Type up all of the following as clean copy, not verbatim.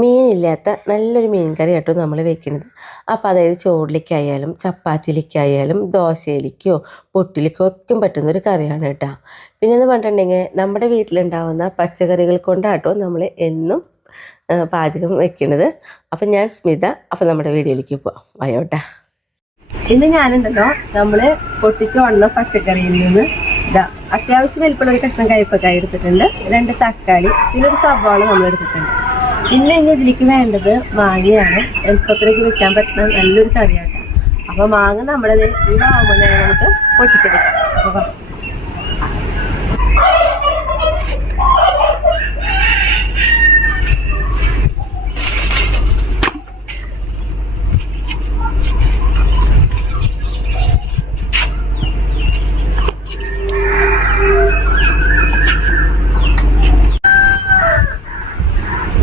മീനില്ലാത്ത നല്ലൊരു മീൻ കറി കേട്ടോ നമ്മൾ വെക്കുന്നത്. അപ്പോൾ അതായത് ചോറിലേക്കായാലും ചപ്പാത്തിയിലേക്കായാലും ദോശയിലേക്കോ പൊട്ടിലേക്കോ ഒക്കെ പറ്റുന്നൊരു കറിയാണ് കേട്ടോ. പിന്നെ എന്ന് പറഞ്ഞിട്ടുണ്ടെങ്കിൽ നമ്മുടെ വീട്ടിലുണ്ടാവുന്ന പച്ചക്കറികൾ കൊണ്ടാട്ടോ നമ്മൾ എന്നും പാചകം വെക്കുന്നത്. അപ്പം ഞാൻ സ്മിത. അപ്പം നമ്മുടെ വീഡിയോയിലേക്ക് പോവാം, വയോട്ടാ. ഇന്ന് ഞാനുണ്ടല്ലോ നമ്മൾ പൊട്ടിച്ച് വന്ന പച്ചക്കറിയിൽ നിന്ന് അത്യാവശ്യം വലിപ്പമുള്ള ഒരു കഷ്ണം കയ്പക്കായ എടുത്തിട്ടുണ്ട്, 2 തക്കാളി, പിന്നെ ഒരു സവാള നമ്മൾ എടുത്തിട്ടുണ്ട്. പിന്നെ ഇതിലേക്ക് വേണ്ടത് മാങ്ങയാണ്. എളുപ്പത്തിലേക്ക് വെക്കാൻ പറ്റുന്ന നല്ലൊരു കറിയാണ്. അപ്പൊ മാങ്ങ നമ്മളത് ഇതാവുമ്പോൾ തന്നെ നമുക്ക് പൊട്ടിച്ചെടുക്കാം. അപ്പൊ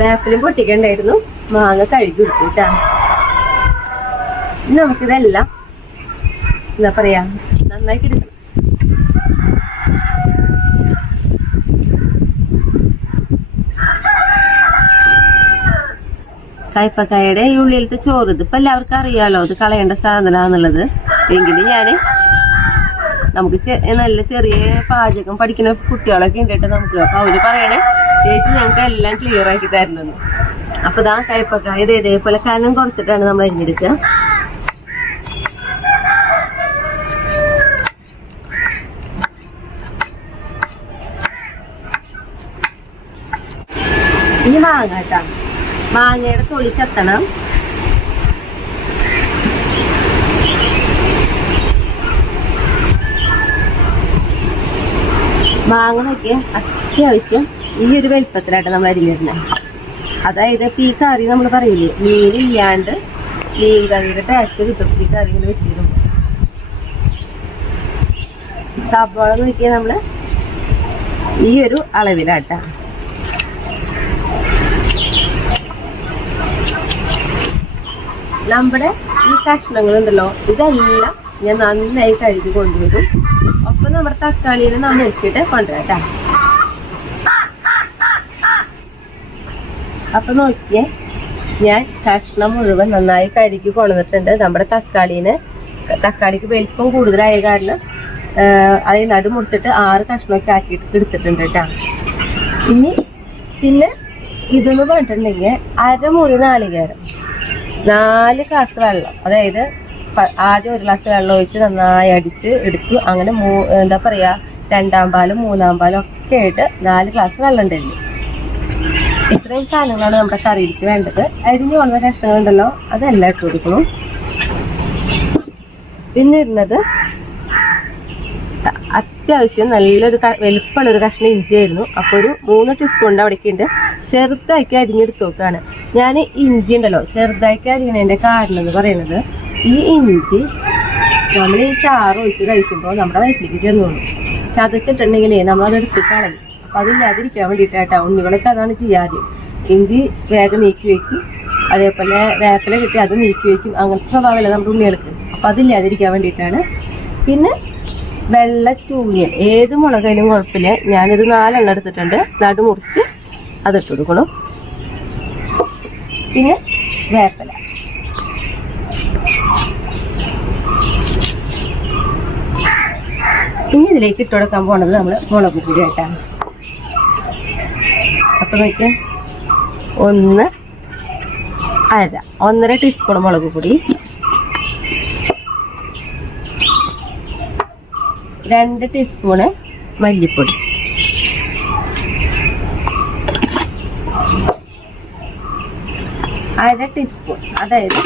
വേപ്പിലും പൊട്ടിക്കണ്ടായിരുന്നു, മാങ്ങ കഴുകി എടുത്തുട്ടാ. നമുക്കിതെല്ലാം എന്താ പറയാ നന്നായിട്ട് എടുക്കണം. കയ്പക്കായുടെ ഈ ഉള്ളിലത്തെ ചോറ് ഇതിപ്പോ എല്ലാവർക്കും അറിയാലോ, ഇത് കളയേണ്ട സാധനമാണെന്നുള്ളത്. എങ്കിലും നമുക്ക് നല്ല ചെറിയ പാചകം പഠിക്കുന്ന കുട്ടികളൊക്കെ ഉണ്ടിട്ട് നമുക്ക്. അപ്പൊ അവര് പറയണേ, ചേച്ചി ഞങ്ങൾക്ക് എല്ലാം ക്ലിയർ ആക്കി തരണമെന്ന്. അപ്പൊ ഇതാ കയ്പക്കായ ഇതേപോലെ കനം കുറച്ചിട്ടാണ് നമ്മൾ അരിഞ്ഞെടുക്കുക. ഇനി മാങ്ങ കേട്ടാ, മാങ്ങയുടെ തൊലി ചെത്തണം. മാങ്ങ നോക്കിയ അത്യാവശ്യം ഈ ഒരു വലിപ്പത്തിലായിട്ട് നമ്മൾ അരിഞ്ഞിരുന്നത്. അതായത് ഈ കറി നമ്മൾ പറയില്ലേ, മീനില്ലാണ്ട് മീൻ കറിയുടെ ടേസ്റ്റ് കിട്ടും ഈ കറി ഇങ്ങനെ വെച്ചിരുന്നു. സവാള നോക്കിയാൽ നമ്മള് ഈ ഒരു അളവിലാട്ടാ. നമ്മുടെ ഈ കഷ്ണങ്ങളുണ്ടല്ലോ, ഇതെല്ലാം ഞാൻ നന്നായി കഴുകി കൊണ്ടുവരും. ഒപ്പം നമ്മുടെ തക്കാളിനെ നാം നോക്കിയിട്ട് കൊണ്ടുവരാട്ടാ. അപ്പൊ നോക്കിയേ, ഞാൻ കഷ്ണം മുഴുവൻ നന്നായി കഴുകി കൊണ്ടുവന്നിട്ടുണ്ട്. നമ്മുടെ തക്കാളിക്ക് വലിപ്പം കൂടുതലായ കാരണം അതിൽ നടുമുറിച്ചിട്ട് 6 കഷ്ണമൊക്കെ ആക്കിയിട്ട് എടുത്തിട്ടുണ്ട് കേട്ടാ. പിന്നെ ഇതെന്ന് പറഞ്ഞിട്ടുണ്ടെങ്കിൽ 1/2 മുറി നാളികേരം, 4 ഗ്ലാസ് വെള്ളം, അതായത് ആദ്യം 1 ഗ്ലാസ് വെള്ളം ഒഴിച്ച് നന്നായി അടിച്ച് എടുത്തു. അങ്ങനെ എന്താ പറയാ 2ാം പാലും 3ാം പാലും ഒക്കെ ആയിട്ട് 4 ഗ്ലാസ് വെള്ളം ഉണ്ടായിരുന്നു. ഇത്രയും സാധനങ്ങളാണ് നമ്മുടെ കറിയിലേക്ക് വേണ്ടത്. അരിഞ്ഞു കൊണ്ട കഷ്ണങ്ങളുണ്ടല്ലോ, അതെല്ലാം ഇട്ട് കൊടുക്കണം. പിന്നെ ഇരുന്നത് അത്യാവശ്യം നല്ലൊരു വലിപ്പമുള്ളൊരു കഷ്ണം ഇഞ്ചി ആയിരുന്നു. അപ്പൊ ഒരു 3 ടീസ്പൂണിന്റെ അവിടേക്കുണ്ട്. ചെറുതാക്കി അരിഞ്ഞെടുത്ത് നോക്കാണ്. ഞാൻ ഇഞ്ചി ഉണ്ടല്ലോ ചെറുതാക്കി അരിഞ്ഞതിന്റെ കാരണം എന്ന് പറയുന്നത്, ഈ ഇഞ്ചി നമ്മൾ ഈ ചാറ് ഒഴിച്ച് കഴിക്കുമ്പോൾ നമ്മുടെ വയറ്റിലേക്ക് ചെന്നോളൂ. ചതച്ചിട്ടുണ്ടെങ്കിലേ നമ്മളത് എടുത്ത് കളയും. അപ്പൊ അതില്ലാതിരിക്കാൻ വേണ്ടിയിട്ടാ ഉണ്ണികളൊക്കെ അതാണ് ചെയ്യാറ്. ഇഞ്ചി വേഗം നീക്കി വെക്കും, അതേപോലെ വേപ്പില കിട്ടി അത് നീക്കി വെക്കും. അങ്ങനത്തെ സ്വഭാവമല്ല നമ്മുടെ ഉണ്ണികൾക്ക്. അപ്പൊ അതില്ലാതിരിക്കാൻ വേണ്ടിയിട്ടാണ്. പിന്നെ വെള്ളച്ചൂഞ്ഞൽ ഏത് മുളകായാലും കുഴപ്പമില്ല. ഞാനിത് 4 എണ്ണം എടുത്തിട്ടുണ്ട്. നടുമുറിച്ച് അതിട്ട് കൊടുക്കണം. പിന്നെ വേപ്പില, ഇനി ഇതിലേക്ക് ഇട്ട് കൊടുക്കാൻ പോണത് നമ്മൾ മുളക് പൊടി ആയിട്ടാണ്. അപ്പൊ നോക്കിയ 1.5 ടീസ്പൂൺ മുളക് പൊടി, 2 ടീസ്പൂണ് മല്ലിപ്പൊടി, 1/2 ടീസ്പൂൺ, അതായത്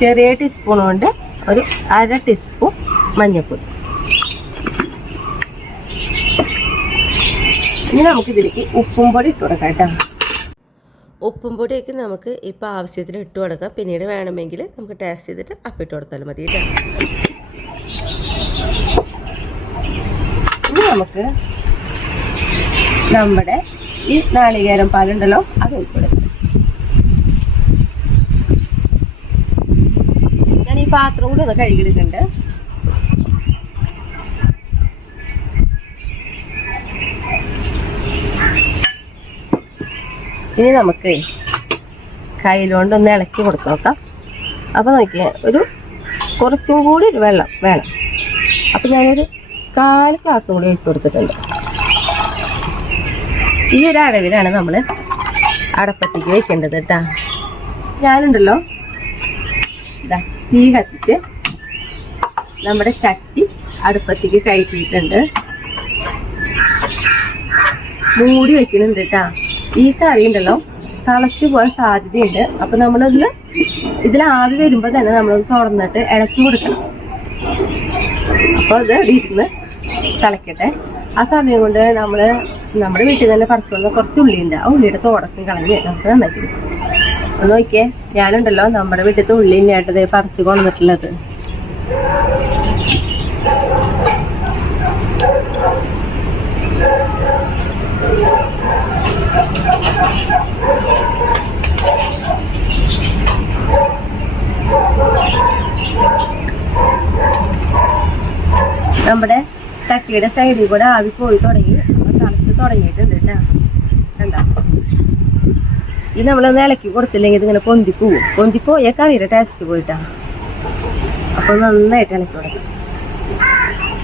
ചെറിയ ടീസ്പൂൺ കൊണ്ട് ഒരു 1/2 ടീസ്പൂൺ മഞ്ഞൾപ്പൊടി. ഇനി നമുക്കിതിലേക്ക് ഉപ്പും പൊടി ഇട്ട് കൊടുക്കാം കേട്ടോ. ഉപ്പും പൊടിയൊക്കെ നമുക്ക് ഇപ്പോൾ ആവശ്യത്തിന് ഇട്ട് കൊടുക്കാം. പിന്നീട് വേണമെങ്കിൽ നമുക്ക് ടേസ്റ്റ് ചെയ്തിട്ട് അപ്പം ഇട്ട് കൊടുത്താലും മതി കേട്ടോ. ഇനി നമുക്ക് നമ്മുടെ ഈ നാളികേരം പാലുണ്ടല്ലോ അത് ഉൾപ്പെടും. ഞാൻ ഈ പാത്രം കൂടി ഒന്ന് കഴുകിയെടുക്കുന്നുണ്ട്. ഇനി നമുക്ക് കയ്യിലോണ്ടൊന്ന് ഇളക്കി കൊടുത്ത് നോക്കാം. അപ്പോൾ നോക്കിയേ ഒരു കുറച്ചും കൂടി ഒരു വെള്ളം വേണം. അപ്പം ഞാനൊരു 4 ഗ്ലാസും കൂടി ഒഴിച്ച് കൊടുത്തിട്ടുണ്ട്. ഈ ഒരു അളവിലാണ് നമ്മൾ അടപ്പത്തേക്ക് വെക്കേണ്ടത് കേട്ടോ. ഞാനുണ്ടല്ലോ ഇതാ തീ കത്തിച്ച് നമ്മുടെ ചട്ടി അടുപ്പത്തേക്ക് കയറ്റിയിട്ടുണ്ട്, മൂടി വെക്കുന്നുണ്ട് കേട്ടാ. ഈ കറി ഉണ്ടല്ലോ തിളച്ചു പോകാൻ സാധ്യതയുണ്ട്. അപ്പൊ ഇതിൽ ആവി വരുമ്പോ തന്നെ നമ്മളൊന്ന് തുറന്നിട്ട് ഇളക്കി കൊടുക്കണം. അപ്പൊ അത് ഇരുന്ന് തിളക്കട്ടെ. ആ സമയം കൊണ്ട് നമ്മുടെ വീട്ടിൽ തന്നെ പറിച്ചു വന്ന കുറച്ച് ഉള്ളിയുണ്ട്. ആ ഉള്ളിയുടെ തോടക്കം കളഞ്ഞ് നമുക്ക് നന്നാക്കി ഒന്ന് നോക്കിയേ. ഞാനുണ്ടല്ലോ നമ്മുടെ വീട്ടിലത്തെ ഉള്ളി തന്നെയായിട്ടത് പറിച്ചു കൊണ്ടുവന്നിട്ടുള്ളത്. നമ്മുടെ ചട്ടിയുടെ സൈഡിൽ കൂടെ ആവി പോയി തുടങ്ങി, തണുത്ത് തുടങ്ങിയിട്ടുണ്ട് കേട്ടാ. കണ്ടോ, ഇത് നമ്മളൊന്ന് ഇളക്കി കൊടുത്തില്ലെങ്കിൽ ഇതിങ്ങനെ പൊന്തിപ്പോയ കറിയുടെ ടേസ്റ്റ് പോയിട്ടാ. അപ്പൊ നന്നായിട്ട് ഇളക്കി കൊടുക്കാം.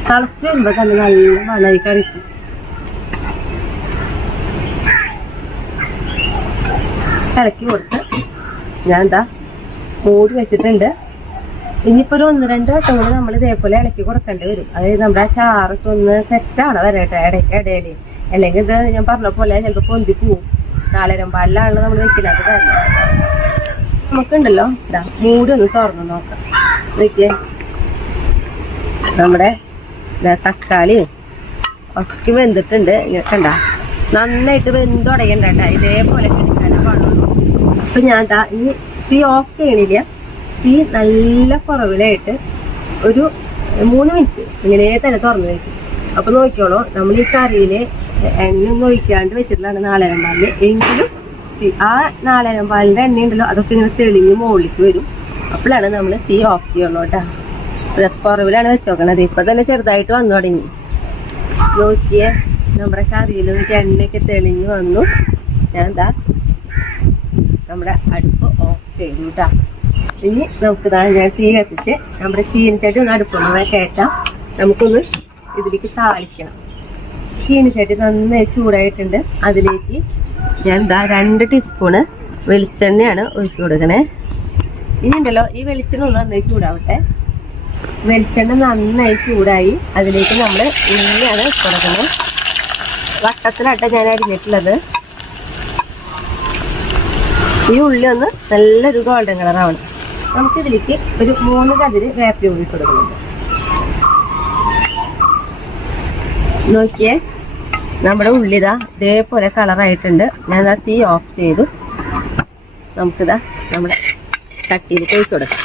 തിളച്ച് വരുമ്പോ തന്നെ നല്ല മണമായി കറിക്ക്. ഇളക്കി കൊടുത്ത് ഞാൻ എന്താ മൂടി വെച്ചിട്ടുണ്ട്. ഇനിയിപ്പോ ഒരു 1-2 വട്ടം കൂടി നമ്മൾ ഇതേപോലെ ഇളക്കി കൊടുക്കേണ്ടി വരും. അതായത് നമ്മുടെ ആ ചാറൊക്കെ ഒന്ന് സെറ്റാണ് വരട്ടെ ഇടയില്. അല്ലെങ്കിൽ ഇത് ഞാൻ പറഞ്ഞ പോലെ ചിലപ്പോ പൊന്തി പോവും. നാളേരം പാലിലാണല്ലോ നമ്മൾ വെക്കുന്നത്. കാരണം നമുക്കുണ്ടല്ലോ ഇതാ മൂടി ഒന്ന് തുറന്ന് നോക്കാം. നോക്കിയേ, നമ്മുടെ തക്കാളി ഒക്കെ വെന്തിട്ടുണ്ട്. ഇങ്ങനെ കണ്ട നന്നായിട്ട് വെന്ത് തുടങ്ങിണ്ട. ഇതേപോലെ കിടക്കാനേ പാടുള്ളൂ. അപ്പൊ ഞാൻ ഈ തീ ഓഫ് ചെയ്യണില്ല. തീ നല്ല കുറവിലായിട്ട് ഒരു 3 മിനിറ്റ് ഇങ്ങനെ തന്നെ തുറന്നു വെക്കും. അപ്പൊ നോക്കിയോളൂ, നമ്മൾ ഈ കറിയില് എണ്ണയൊന്നും ഒഴിക്കാണ്ട് വെച്ചിട്ടുള്ളതാണ് നാളേരം പാലില്. എങ്കിലും ആ നാളേരം പാലിന്റെ എണ്ണ ഉണ്ടല്ലോ അതൊക്കെ ഇങ്ങനെ തെളിഞ്ഞ് മുകളിലേക്ക് വരും. അപ്പോഴാണ് നമ്മൾ തീ ഓഫ് ചെയ്യുള്ളൂ കേട്ടാ. കുറവിലാണ് വെച്ചോക്കണത്. ഇപ്പൊ തന്നെ ചെറുതായിട്ട് വന്നു തുടങ്ങി. നോക്കിയേ, നമ്മുടെ കറിയിൽ എണ്ണയൊക്കെ തെളിഞ്ഞ് വന്നു. ഞാൻ നമ്മുടെ അടുപ്പ് ഓഫ് ചെയ്തു കേട്ടാ. ഇനി നമുക്ക് ഞാൻ തീ കത്തിച്ച് നമ്മുടെ ചീനിച്ചട്ടി ഒന്ന് അടുപ്പൊന്ന് കയറ്റാം. നമുക്കൊന്ന് ഇതിലേക്ക് താളിക്കണം. ചീനിച്ചട്ടി നന്നായി ചൂടായിട്ടുണ്ട്. അതിലേക്ക് ഞാൻ 2 ടീസ്പൂണ് വെളിച്ചെണ്ണയാണ് ഒഴിച്ചു കൊടുക്കണേ. ഇനി ഉണ്ടല്ലോ ഈ വെളിച്ചെണ്ണ ഒന്ന് നന്നായി ചൂടാവട്ടെ. വെളിച്ചെണ്ണ നന്നായി ചൂടായി അതിലേക്ക് നമ്മൾ ഉള്ളിയാണ് കൊടുക്കുന്നത്. വട്ടത്തിലാട്ട ഞാൻ അരിഞ്ഞിട്ടുള്ളത്. ഈ ഉള്ളി ഒന്ന് നല്ലൊരു ഗോൾഡൻ കളറാവണം. നമുക്കിതിലേക്ക് ഒരു 3 കതിര് വേപ്പില കൂടി കൊടുക്കുന്നുണ്ട്. നോക്കിയേ, നമ്മുടെ ഉള്ളിതാ ഇതേപോലെ കളറായിട്ടുണ്ട്. ഞാൻ തീ ഓഫ് ചെയ്തു. നമുക്കിതാ നമ്മുടെ ചട്ടിയിൽ ഒഴിച്ചു കൊടുക്കാം.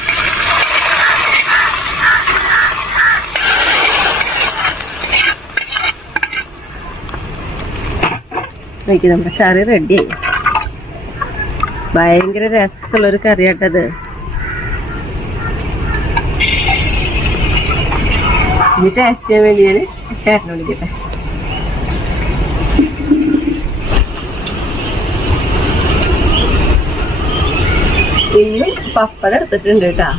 നോക്കി, നമ്മുടെ കറി റെഡിയായി. ഭയങ്കര രസമുള്ളൊരു കറിയാട്ടത്. ഇനി ടേസ്റ്റ് ചെയ്യാൻ വേണ്ടി ഞാൻ ചേട്ടനെ വിളിക്കട്ടെ. ഇന്നും പപ്പടം എടുത്തിട്ടുണ്ട് കേട്ടാ.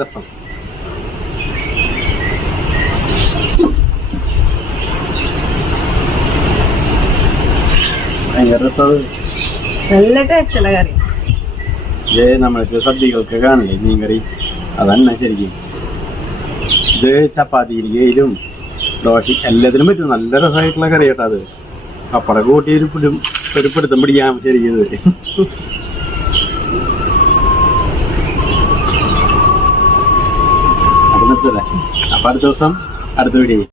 രസം നല്ല ടേസ്റ്റുള്ള കറി. നമ്മൾക്ക് സദ്യകൾക്ക് കാണില്ലേ മീൻകറി, അതന്നെ ശരിക്കും. ഇത് ചപ്പാത്തിയിലും ദോശ എല്ലാത്തിനും പറ്റും. നല്ല രസമായിട്ടുള്ള കറി കേട്ടോ അത്. പപ്പടം കൂട്ടി ഒരു പിടുത്തം പിടിക്കാം ശരിക്കും ഇത്. അപ്പൊ അടുത്ത ദിവസം അടുത്ത വീഡിയോ.